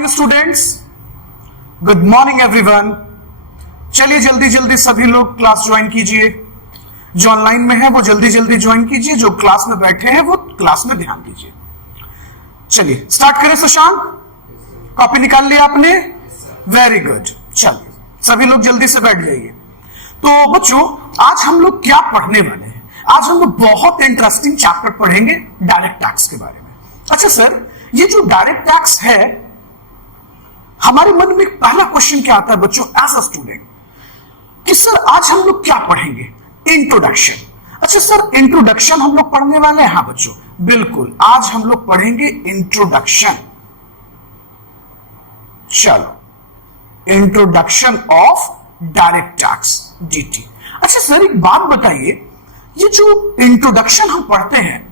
Morning students, good morning everyone. चलिए जल्दी जल्दी सभी लोग क्लास ज्वाइन कीजिए। जो ऑनलाइन में है वो जल्दी जल्दी ज्वाइन कीजिए, जो क्लास में बैठे हैं वो क्लास में ध्यान दीजिए। चलिए स्टार्ट करें। शशांक, कॉपी निकाल लिया आपने? Very good. चलिए सभी लोग जल्दी से बैठ जाइए। तो बच्चों, आज हम लोग क्या पढ़ने वाले हैं? आज हम लोग बहुत इंटरेस्टिंग चैप्टर पढ़ेंगे डायरेक्ट टैक्स के बारे में। अच्छा सर, ये जो डायरेक्ट टैक्स है, हमारे मन में पहला क्वेश्चन क्या आता है बच्चों एज अ स्टूडेंट कि सर आज हम लोग क्या पढ़ेंगे? इंट्रोडक्शन। अच्छा सर, इंट्रोडक्शन हम लोग पढ़ने वाले हैं? हाँ बच्चों, बिल्कुल, आज हम लोग पढ़ेंगे इंट्रोडक्शन। चलो, introduction of direct tax DT. अच्छा सर, एक बात बताइए, ये जो इंट्रोडक्शन हम पढ़ते हैं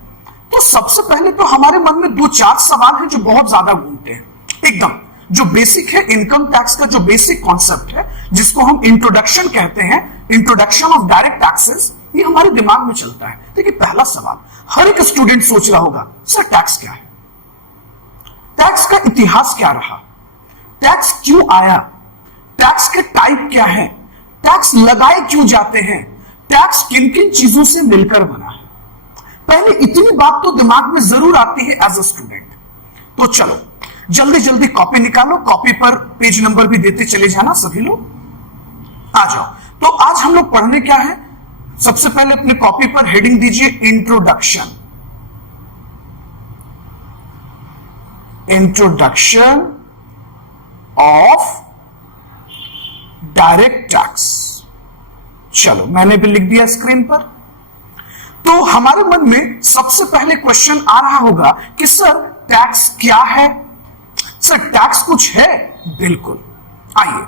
तो सबसे पहले तो हमारे मन में दो चार सवाल हैं जो बहुत ज्यादा घूमते हैं। एकदम जो बेसिक है, इनकम टैक्स का जो बेसिक कॉन्सेप्ट है जिसको हम इंट्रोडक्शन कहते हैं, इंट्रोडक्शन ऑफ डायरेक्ट टैक्सेस, ये हमारे दिमाग में चलता है। देखिए पहला सवाल हर एक स्टूडेंट सोच रहा होगा, सर टैक्स क्या है? टैक्स का इतिहास क्या रहा? टैक्स क्यों आया? टैक्स के टाइप क्या है? टैक्स लगाए क्यों जाते हैं? टैक्स किन किन चीजों से मिलकर बना है? पहले इतनी बात तो दिमाग में जरूर आती है एज अ स्टूडेंट। तो चलो जल्दी जल्दी कॉपी निकालो, कॉपी पर पेज नंबर भी देते चले जाना सभी लोग। आ जाओ। तो आज हम लोग पढ़ने क्या है? सबसे पहले अपने कॉपी पर हेडिंग दीजिए introduction. Introduction of direct tax. चलो मैंने भी लिख दिया स्क्रीन पर। तो हमारे मन में सबसे पहले क्वेश्चन आ रहा होगा कि सर टैक्स क्या है? सर टैक्स कुछ है? बिल्कुल, आइए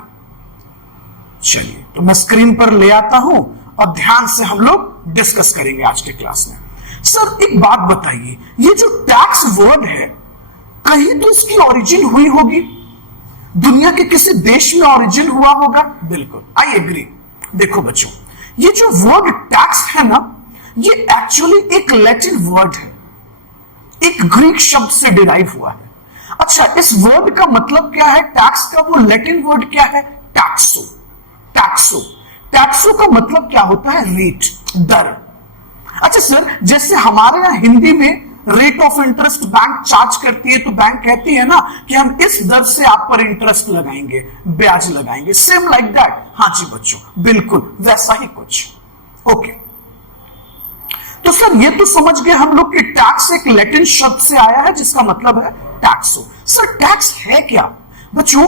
चलिए तो मैं स्क्रीन पर ले आता हूं और ध्यान से हम लोग डिस्कस करेंगे आज के क्लास में। सर एक बात बताइए, ये जो टैक्स वर्ड है कहीं तो इसकी ओरिजिन हुई होगी, दुनिया के किसी देश में ओरिजिन हुआ होगा। बिल्कुल, आई एग्री। देखो बच्चों, ये जो वर्ड टैक्स है ना, ये एक्चुअली एक लैटिन वर्ड है, एक ग्रीक शब्द से डिराइव हुआ है। अच्छा, इस वर्ड का मतलब क्या है? टैक्स का वो लैटिन वर्ड क्या है? टैक्सो। टैक्सो, टैक्सो का मतलब क्या होता है? रेट, दर। अच्छा सर, जैसे हमारे यहां हिंदी में rate of interest bank charge करती है तो बैंक कहती है ना कि हम इस दर से आप पर इंटरेस्ट लगाएंगे, ब्याज लगाएंगे, सेम लाइक दैट। हाँ जी बच्चों, बिल्कुल वैसा ही कुछ। ओके, तो सर ये तो समझ गए हम लोग कि टैक्स एक लैटिन शब्द से आया है जिसका मतलब है टैक्सो। सर टैक्स है क्या? बच्चों,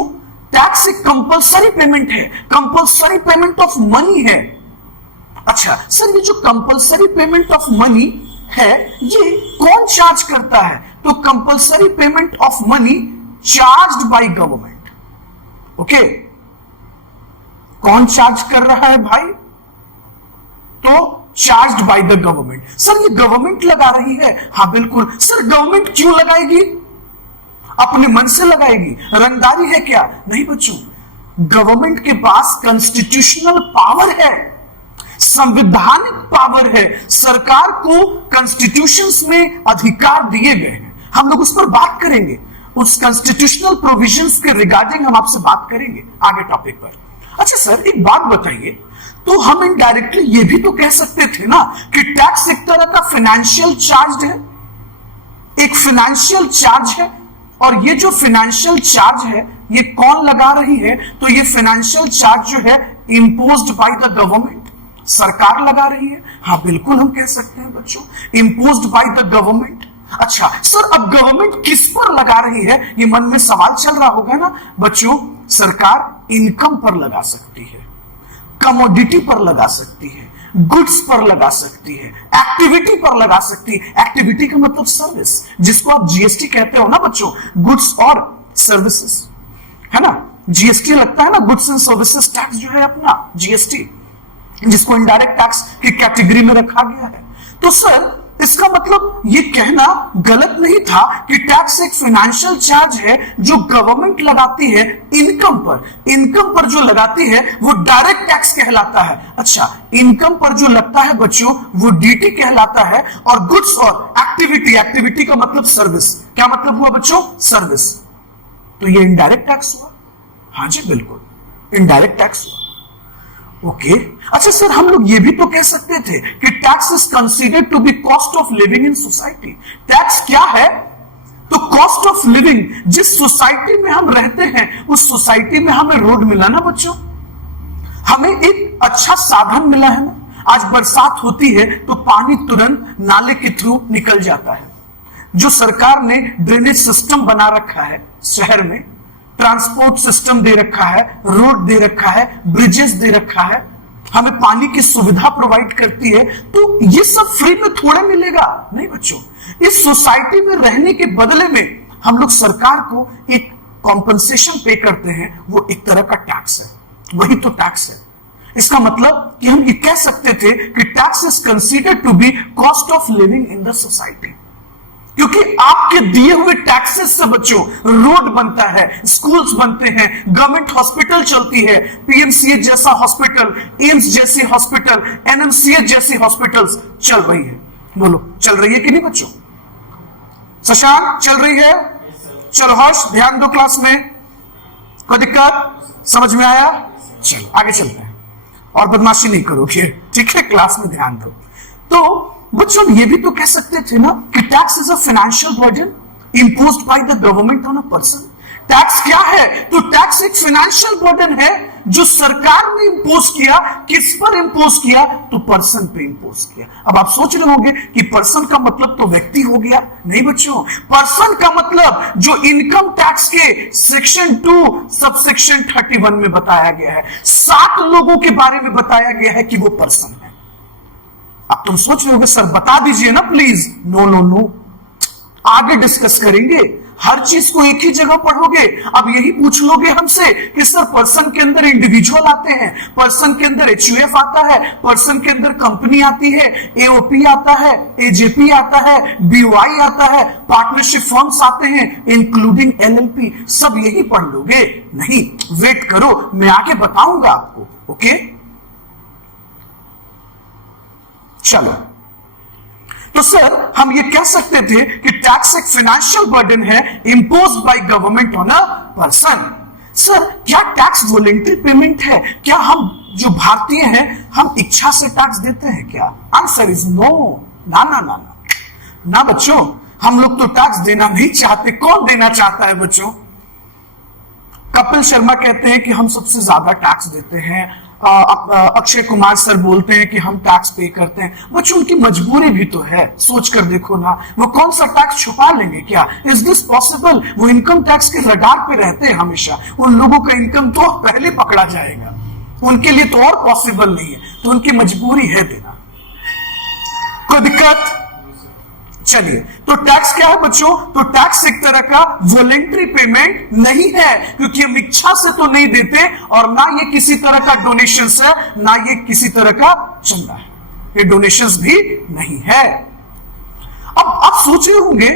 टैक्स एक कंपलसरी पेमेंट है, कंपलसरी पेमेंट ऑफ मनी है। अच्छा सर, ये जो कंपलसरी पेमेंट ऑफ मनी है ये कौन चार्ज करता है? तो compulsory payment of money charged by government. Okay, कौन चार्ज कर रहा है भाई? तो charged by the government. Sir ये गवर्नमेंट लगा रही है? हाँ बिल्कुल। सर गवर्नमेंट क्यों लगाएगी? अपने मन से लगाएगी? रंगदारी है क्या? नहीं बच्चों, गवर्नमेंट के पास कॉन्स्टिट्यूशनल पावर है, संवैधानिक पावर है। सरकार को कॉन्स्टिट्यूशंस में अधिकार दिए गए हैं। हम लोग उस पर बात करेंगे, उस कॉन्स्टिट्यूशनल प्रोविजंस के रिगार्डिंग हम आपसे बात करेंगे आगे टॉपिक पर। अच्छा सर एक बात बताइए, तो हम इनडायरेक्टली ये भी तो कह सकते थे ना कि टैक्स एक तरह का फाइनेंशियल चार्ज है, एक फाइनेंशियल चार्ज है। और ये जो फाइनेंशियल चार्ज है ये कौन लगा रही है? तो ये फाइनेंशियल चार्ज जो है इम्पोज्ड बाय द गवर्नमेंट, सरकार लगा रही है। हाँ बिल्कुल हम कह सकते हैं बच्चों, इम्पोज्ड बाय द गवर्नमेंट। अच्छा सर, अब गवर्नमेंट किस पर लगा रही है? ये मन में सवाल चल रहा होगा ना बच्चों। सरकार इनकम पर लगा सकती है, कमोडिटी पर लगा सकती है, गुड्स पर लगा सकती है, एक्टिविटी पर लगा सकती है। एक्टिविटी का मतलब सर्विस, जिसको आप जीएसटी कहते हो ना बच्चों, गुड्स और सर्विसेज, है ना? जीएसटी लगता है ना, गुड्स एंड सर्विसेज टैक्स जो है अपना जीएसटी, जिसको इनडायरेक्ट टैक्स की कैटेगरी में रखा गया है। तो सर इसका मतलब ये कहना गलत नहीं था कि टैक्स एक फाइनेंशियल चार्ज है जो गवर्नमेंट लगाती है इनकम पर। इनकम पर जो लगाती है वो डायरेक्ट टैक्स कहलाता है। अच्छा, इनकम पर जो लगता है बच्चों वो डीटी कहलाता है। और गुड्स और एक्टिविटी, एक्टिविटी का मतलब सर्विस। क्या मतलब हुआ बच्चों? सर्विस। तो ये इनडायरेक्ट टैक्स हुआ। हाँ जी बिल्कुल इनडायरेक्ट टैक्स हुआ। ओके अच्छा सर, हम लोग ये भी तो कह सकते थे कि tax is considered to be cost of living in society. Tax क्या है? तो कॉस्ट ऑफ लिविंग, जिस सोसाइटी में हम रहते हैं उस सोसाइटी में हमें रोड मिला ना बच्चों, हमें एक अच्छा साधन मिला है ना। आज बरसात होती है तो पानी तुरंत नाले के थ्रू निकल जाता है। जो सरकार ने ड्रेनेज सिस्टम बना रखा है शहर में, ट्रांसपोर्ट सिस्टम दे रखा है, रोड दे रखा है, ब्रिजेस दे रखा है, हमें पानी की सुविधा प्रोवाइड करती है, तो ये सब फ्री में थोड़ा मिलेगा नहीं बच्चों। इस सोसाइटी में रहने के बदले में हम लोग सरकार को एक कॉम्पनसेशन पे करते हैं, वो एक तरह का टैक्स है, वही तो टैक्स है। इसका मतलब कि हम ये कह सकते थे कि tax is considered to be cost of living in the society, क्योंकि आपके दिए हुए टैक्सेस से बच्चों रोड बनता है, स्कूल्स बनते हैं, गवर्नमेंट हॉस्पिटल चलती है, पीएमसीएच जैसा हॉस्पिटल, एम्स जैसी हॉस्पिटल, एनएमसीएच जैसी हॉस्पिटल्स चल रही है। बोलो चल रही है कि नहीं बच्चों? शशांक चल रही है? चलो हर्ष ध्यान दो क्लास में, कोई दिक्कत? समझ में आया? चलो आगे चलते हैं और बदमाशी नहीं करोगे, ठीक है? क्लास में ध्यान दो। तो बच्चों ये भी तो कह सकते थे ना कि tax is a financial burden imposed by the government on a person. Tax क्या है? तो टैक्स एक फाइनेंशियल बर्डन है जो सरकार ने इंपोज किया। किस पर इंपोज किया? तो पर्सन पे इंपोज किया। अब आप सोच रहे होंगे कि पर्सन का मतलब तो व्यक्ति हो गया। नहीं बच्चों, पर्सन का मतलब जो इनकम टैक्स के सेक्शन 2 सबसेक्शन 31 में बताया गया है, 7 लोगों के बारे में बताया गया है कि वो पर्सन है। अब तुम सोच रहे होगे सर बता दीजिए ना प्लीज। नो नो नो, आगे डिस्कस करेंगे। हर चीज को एक ही जगह पढ़ोगे। अब यही पूछ लोगे हमसे कि सर पर्सन के अंदर इंडिविजुअल आते हैं, पर्सन के अंदर एचयूएफ आता है, पर्सन के अंदर कंपनी आती है, एओपी आता है, एजेपी आता है, बीओआई आता है, पार्टनरशिप फर्म्स आते हैं इंक्लूडिंग एलएलपी। सब यही पढ़ लोगे? नहीं, वेट करो, मैं आगे बताऊंगा आपको। ओके चलो, तो सर हम ये कह सकते थे कि टैक्स एक फाइनेंशियल बर्डन है imposed by government on a person. Sir क्या टैक्स वॉलंटरी पेमेंट है? क्या हम जो भारतीय हैं हम इच्छा से टैक्स देते हैं क्या? Answer is no. ना ना ना ना ना बच्चों, हम लोग तो टैक्स देना नहीं चाहते। कौन देना चाहता है बच्चों? कपिल शर्मा कहते हैं कि हम सबसे ज्यादा टैक्स देते हैं। अक्षय कुमार सर बोलते हैं कि हम टैक्स पे करते हैं। बच्चों उनकी मजबूरी भी तो है, सोच कर देखो ना। वो कौन सा टैक्स छुपा लेंगे क्या? Is this possible? वो इनकम टैक्स के रडार पे रहते हैं हमेशा। उन लोगों का इनकम तो पहले पकड़ा जाएगा, उनके लिए तो और पॉसिबल नहीं है, तो उनकी मजबूरी है देना। कोई दिक्कत? चलिए, तो टैक्स क्या है बच्चों? तो टैक्स एक तरह का वॉलंटरी पेमेंट नहीं है, क्योंकि हम इच्छा से तो नहीं देते, और ना ये किसी तरह का डोनेशन है, ना ये किसी तरह का चंदा है। ये डोनेशंस भी नहीं है। अब आप सोच रहे होंगे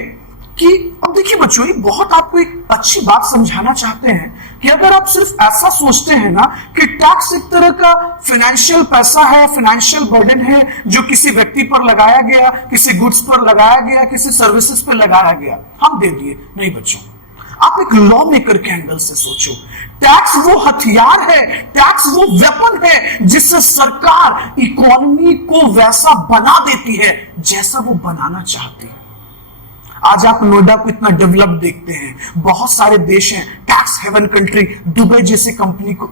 कि अब देखिए बच्चों, ये बहुत आपको एक अच्छी बात समझाना चाहते हैं कि अगर आप सिर्फ ऐसा सोचते हैं ना कि टैक्स एक तरह का फाइनेंशियल पैसा है, फाइनेंशियल बर्डन है जो किसी व्यक्ति पर लगाया गया, किसी गुड्स पर लगाया गया, किसी सर्विसेज पर लगाया गया, हम दे दिए। नहीं बच्चों, आप एक लॉ मेकर के एंगल से सोचो। टैक्स वो हथियार है, टैक्स वो वेपन है जिससे सरकार इकोनॉमी को वैसा बना देती है जैसा वो बनाना चाहती है। आज आप नोएडा को इतना डेवलप देखते हैं, बहुत सारे देश हैं टैक्स हेवन कंट्री। दुबई जैसे कंपनी को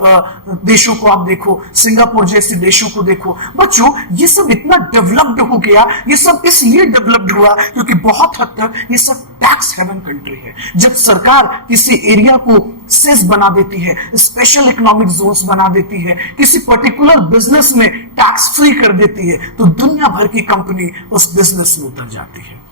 देशों को आप देखो, सिंगापुर जैसे देशों को देखो। बच्चों ये सब इतना डेवलप्ड हो गया, ये सब इसलिए डेवलप्ड हुआ क्योंकि बहुत हद तक ये सब टैक्स हेवन कंट्री है। जब सरकार किसी एरिया को सेस बना देती है, स्पेशल इकोनॉमिक जोन्स बना देती है, किसी पर्टिकुलर बिजनेस में टैक्स फ्री कर देती है, तो दुनिया भर की कंपनी उस बिजनेस में उतर जाती है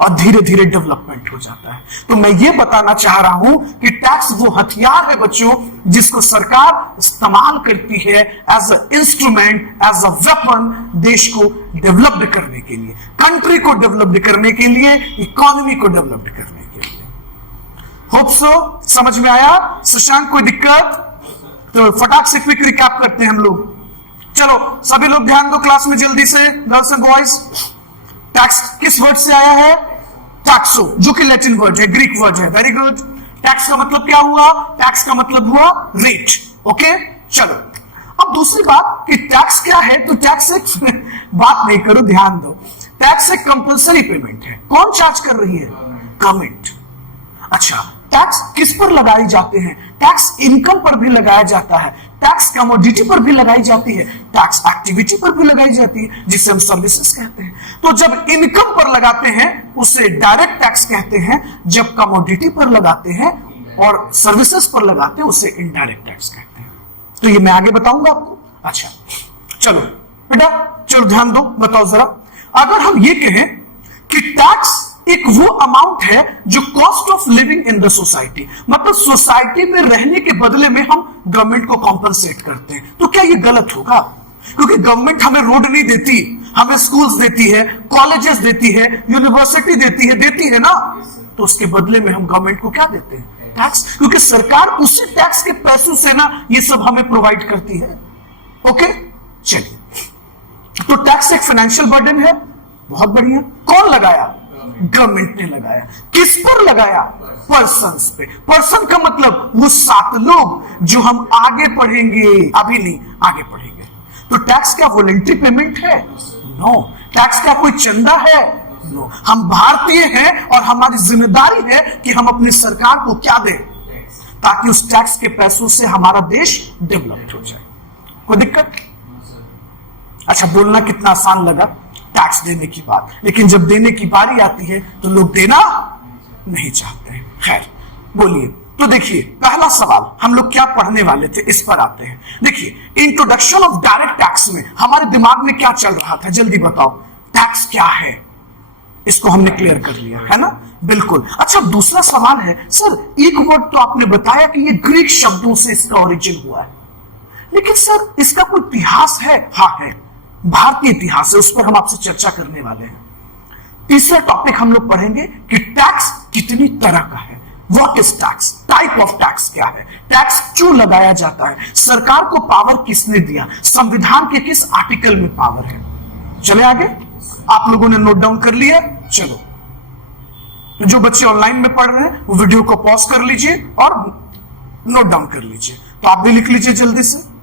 और धीरे धीरे डेवलपमेंट हो जाता है। तो मैं ये बताना चाह रहा हूं कि टैक्स वो हथियार है बच्चों जिसको सरकार इस्तेमाल करती है as a instrument, as a weapon, देश को डेवलप्ड करने के लिए, कंट्री को डेवलप्ड करने के लिए, इकोनॉमी को डेवलप्ड करने के लिए। होप सो समझ में आया? शशांक कोई दिक्कत? तो फटाक से क्विक रिकैप करते हैं हम लोग। चलो सभी लोग ध्यान दो क्लास में जल्दी से, गर्ल्स एंड बॉयज। टैक्स किस वर्ड से आया है? टैक्सो, जो कि लैटिन वर्ड है, ग्रीक वर्ड है। Very good. टैक्स का मतलब क्या हुआ? टैक्स का मतलब हुआ रेट। ओके, चलो अब दूसरी बात कि टैक्स क्या है, तो टैक्स एक बात नहीं करो, ध्यान दो, टैक्स एक कंपल्सरी पेमेंट है। कौन चार्ज कर रही है? गवर्नमेंट। अच्छा, टैक्स किस पर लगाए जाते हैं? टैक्स इनकम पर भी लगाया जाता है, टैक्स कमोडिटी पर भी लगाई जाती है, टैक्स एक्टिविटी पर भी लगाई जाती है, जिसे हम सर्विसेज कहते हैं। तो जब इनकम पर लगाते हैं उसे डायरेक्ट टैक्स कहते हैं, जब कमोडिटी पर लगाते हैं और सर्विसेज पर लगाते हैं उसे इनडायरेक्ट टैक्स कहते हैं। तो ये मैं आगे बताऊंगा आपको। अच्छा चलो बेटा, चलो ध्यान दो, बताओ जरा, अगर हम ये कहें कि टैक्स एक वो अमाउंट है जो cost of living in the society, मतलब सोसाइटी में रहने के बदले में हम गवर्नमेंट को कॉम्पनसेट करते हैं, तो क्या ये गलत होगा? क्योंकि गवर्नमेंट हमें रोड नहीं देती, हमें स्कूल्स देती है, कॉलेजेस देती है, यूनिवर्सिटी देती है ना, तो उसके बदले में हम गवर्नमेंट को क्या देते हैं? टैक्स, क्योंकि सरकार उसी टैक्स के पैसों से ना ये सब हमें प्रोवाइड करती है। ओके, चलिए, तो टैक्स एक फाइनेंशियल बर्डन है, बहुत बढ़िया। कौन लगाया? गवर्नमेंट ने लगाया। किस पर लगाया? पर्सन्स पे। पर्सन का मतलब वो 7 लोग जो हम आगे पढ़ेंगे, अभी नहीं आगे पढ़ेंगे। तो टैक्स क्या वॉलंटरी पेमेंट है? नो। टैक्स क्या कोई चंदा है? नो। हम भारतीय हैं और हमारी जिम्मेदारी है कि हम अपनी सरकार को क्या दें, ताकि उस टैक्स के पैसों से हमारा देश डेवलप हो जाए। कोई दिक्कत? अच्छा, बोलना कितना आसान लगा टैक्स देने की बात, लेकिन जब देने की बारी आती है तो लोग देना नहीं चाहते हैं। खैर, बोलिए। तो देखिए, पहला सवाल हम लोग क्या पढ़ने वाले थे, इस पर आते हैं। देखिए, इंट्रोडक्शन ऑफ डायरेक्ट टैक्स में हमारे दिमाग में क्या चल रहा था, जल्दी बताओ। टैक्स क्या है, इसको हमने क्लियर कर लिया है ना, बिल्कुल। अच्छा, दूसरा सवाल है, सर एक वर्ड तो आपने बताया कि ये ग्रीक शब्दों से इसका ओरिजिन हुआ है, लेकिन सर इसका कोई इतिहास है? हाँ है, भारतीय इतिहास है, उस पर हम आपसे चर्चा करने वाले हैं। तीसरा टॉपिक हम लोग पढ़ेंगे कि टैक्स कितनी तरह का है, what is tax, type of tax क्या है, टैक्स क्यों लगाया जाता है, सरकार को पावर किसने दिया, संविधान के किस आर्टिकल में पावर है। चले आगे, आप लोगों ने नोट डाउन कर लिया? चलो, तो जो बच्चे ऑनलाइन में पढ़ रहे हैं वो वीडियो को पॉज कर लीजिए और नोट डाउन कर लीजिए। तो आप भी लिख लीजिए जल्दी से।